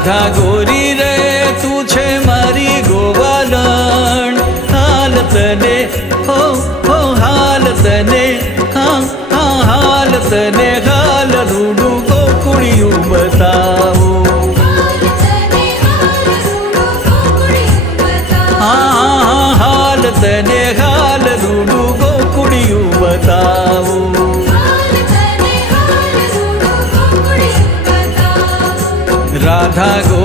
રાધા ગોરી રે તું છે મારી ગોવાલણ, હાલ તને હો હાલ તને હાલ તને હાલ રૂડું ગોકુળિયું બતાવું, હાલ તને હાલ રૂડું ગોકુળિયું બતાવું. રાધા ગો